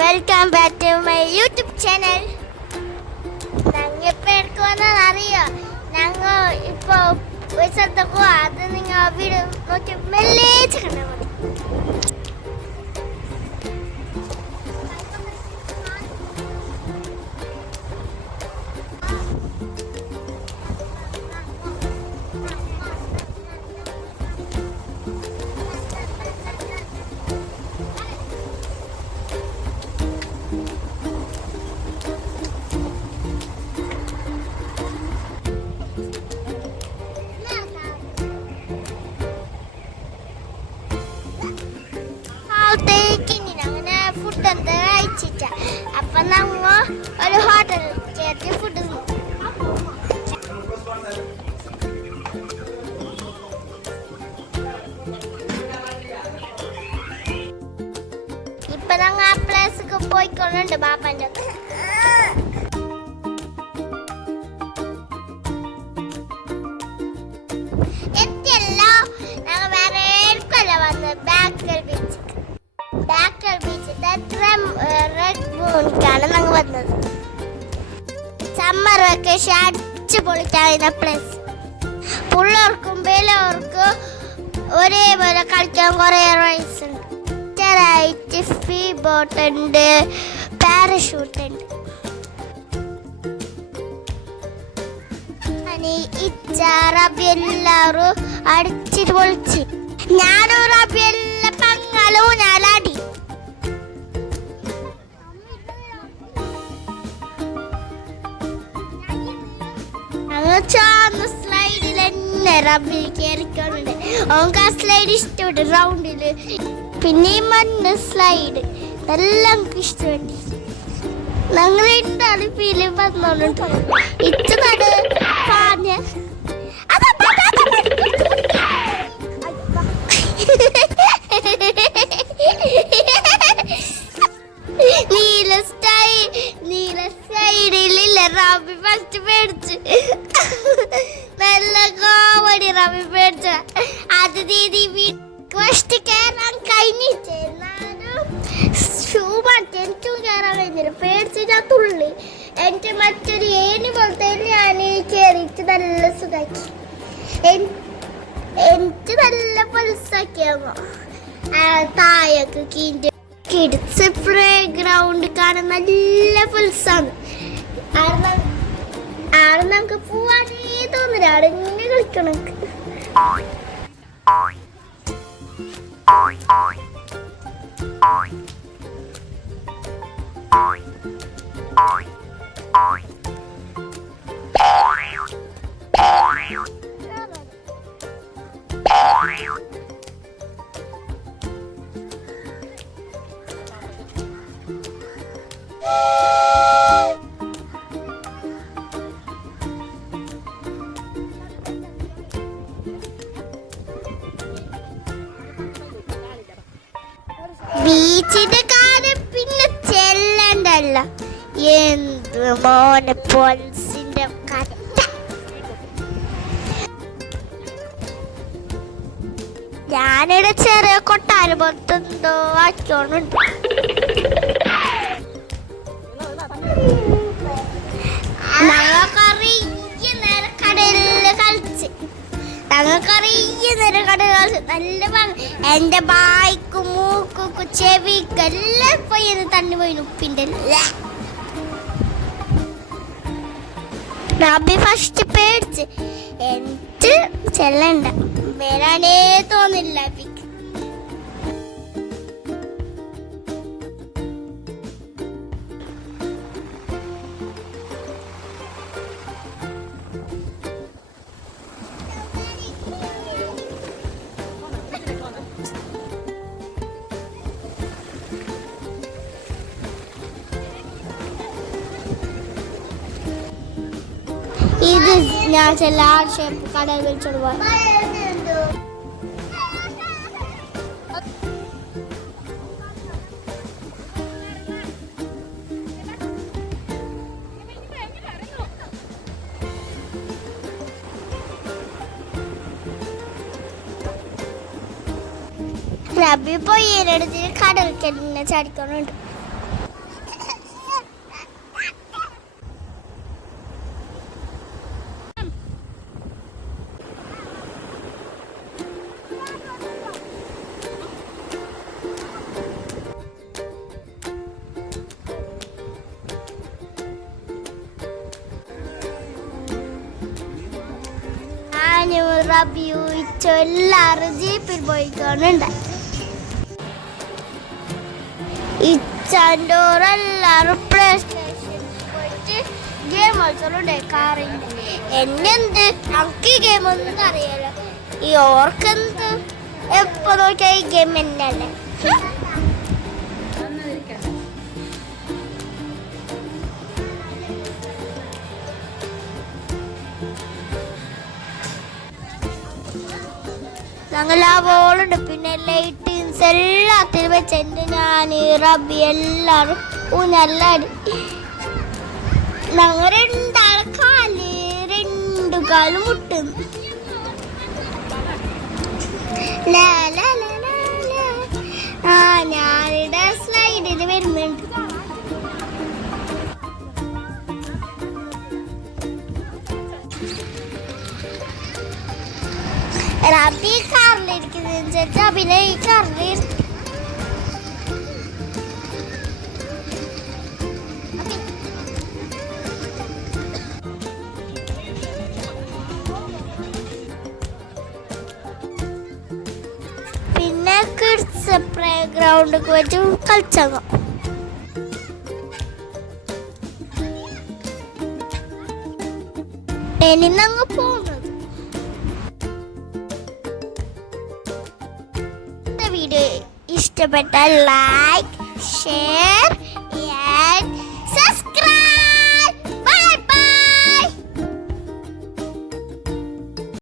Welcome back to my YouTube channel. ഞങ്ങൾ ഇപ്പോൾ എടുക്കുമെന്നാണ് അറിയോ? ഞങ്ങൾ ഇപ്പോൾ ഒരു സ്ഥലത്തൊക്കെ പോവാം. അത് നിങ്ങൾ വീഡിയോ നോക്കി മെല്ലേച്ച് കണ്ടാൽ മതി. ഫുഡ് എന്താ കഴിച്ചിട്ട അപ്പൊ നമ്മ ഒരു ഹോട്ടലിൽ കയറ്റി ഫുഡ് ഇപ്പൊ ഞങ്ങൾ ആ പ്ലേസൊക്കെ പോയിക്കൊള്ളുണ്ട് ബാപ്പൻ്റെ. എത്തിയല്ലോ, ഞങ്ങൾ വേറെ ഏർക്കല്ല വന്ന് ബാക്കൽ ബീച്ച്. ബാക്കൽ ബീച്ചിന്റെ റെഡ് മൂണിക്കാണ് ഞങ്ങൾ വന്നത്. സമ്മർ വെക്കേഷൻ അടിച്ചു പൊളിക്കാവുന്ന പ്ലേസ്. പിള്ളേർക്കും വലിയവർക്കും ഒരേപോലെ കളിക്കാൻ കുറേ റൈസ് ഉണ്ട്. സ്പീ ബോട്ട് ഉണ്ട്, പാരഷൂട്ട് ഉണ്ട്. റബി എല്ലാവരും അടിച്ചിട്ട് പൊളിച്ച്. ഞാനും റബി എല്ലാ പങ്കാലും ഞാനടി. ചുവന്ന സ്ലൈഡിൽ തന്നെ റബ്ബിൽ കയറിക്കൊണ്ടുണ്ട്. അവർക്ക് ആ സ്ലൈഡ് ഇഷ്ടമുണ്ട് റൗണ്ടില്. പിന്നെ ഈ മണ്ണ് സ്ലൈഡ് എല്ലാം നമുക്ക് ഇഷ്ടമുണ്ട്. ഞങ്ങൾ എന്താണ് ഫീലിംഗ് വന്നോണ്ട് ഇച്ചതാണ് പാഞ്ഞ നീല സൈഡിലില്ല. റബി ഫസ്റ്റ് പേടിച്ച് നല്ല കോമഡി. റബി പേടിച്ച അത് ദീദി ഫസ്റ്റ് കയറാൻ കഴിഞ്ഞിട്ട് ഷൂ മാറ്റി എനിക്കും കയറാൻ കഴിഞ്ഞില്ല. പേടിച്ച് ഞാൻ തുള്ളി. എൻ്റെ മറ്റൊരു ഏണി പോലത്തെ ഞാൻ കയറിയിട്ട് നല്ല സുഖാക്കി. എനിക്ക് നല്ല പൾസാക്കിയാകുമ്പോ താഴൊക്കെ കീൻ്റെ കിഡ്സ് പ്ലേ ഗ്രൗണ്ട് കാണാൻ നല്ല പൾസാണ്. ആടെ നമുക്ക് പോവാനേ തോന്നില്ല. ആടെ ഇങ്ങനെ കളിക്കണം. ബീച്ചിന്റെ കാര്യം പിന്നെ ചെല്ലണ്ടല്ല. എന്ത് മോനെ പൊൽസിന്റെ കറ്റ. ഞാനിവിടെ ചെറിയ കൊട്ടാരം പുറത്തെന്തോ ആക്കിയോണ്ട്. നല്ല എന്റെ ബായ്ക്കും മൂക്കും ചെവിക്കും എല്ലാം പോയി തണ്ണി പോയി ഉപ്പിന്റെ. റബി ഫസ്റ്റ് പേടിച്ച് എനിക്ക് ചെല്ലണ്ട വരാനേ തോന്നില്ല. ഇത് ഞാൻ ചില ഷേപ്പ് കടയിൽ വിളിച്ചോണ്ട് പോവാം. റബി പോയി എടുത്തിട്ട് കടൽ കെട്ടിനെ ചാടിക്കൊണ്ടുണ്ട്. റബിയു ഇച്ചോ എല്ലാവരും ജീപ്പിൽ പോയിക്കൊണ്ടുണ്ട്. ഇച്ചാൻ്റോരെല്ലാവരും പ്ലേ സ്റ്റേഷനിൽ പോയിട്ട് ഗെയിം കളിച്ചോളുണ്ട് കാറിൻ്റെ. എന്നെന്ത് നമുക്ക് ഈ ഗെയിം ഒന്നും അറിയാലോ, ഈ ഓർക്കെന്ത് എപ്പോ നോക്കിയാൽ ഈ ഗെയിം തന്നെയല്ലേ. ഞങ്ങൾ ആ ബോളുണ്ട്, പിന്നെ ലൈറ്റിങ്സ് എല്ലാത്തിനും വെച്ചിട്ട് ഞാൻ റബി എല്ലാവരും ഊഞ്ഞല്ലാടി. ഞങ്ങൾ രണ്ടാളെ രണ്ടു കാലും മുട്ടുന്നു. ആ ഞാനിവിടെ സ്ലൈഡിൽ വരുന്നുണ്ട്. റബി കാറിലിരിക്കുന്നതിന് ശേഷം പിന്നെ ഈ കാറിൽ പിന്നെ കിഡ്സ് പ്ലേ ഗ്രൗണ്ടിൽ വെച്ച് കളിച്ചങ്ങോ. ഇനി ഞങ്ങൾ പോകുന്നത് വീഡിയോ ഇഷ്ടപ്പെട്ടാൽ ലൈക്ക് ഷെയർ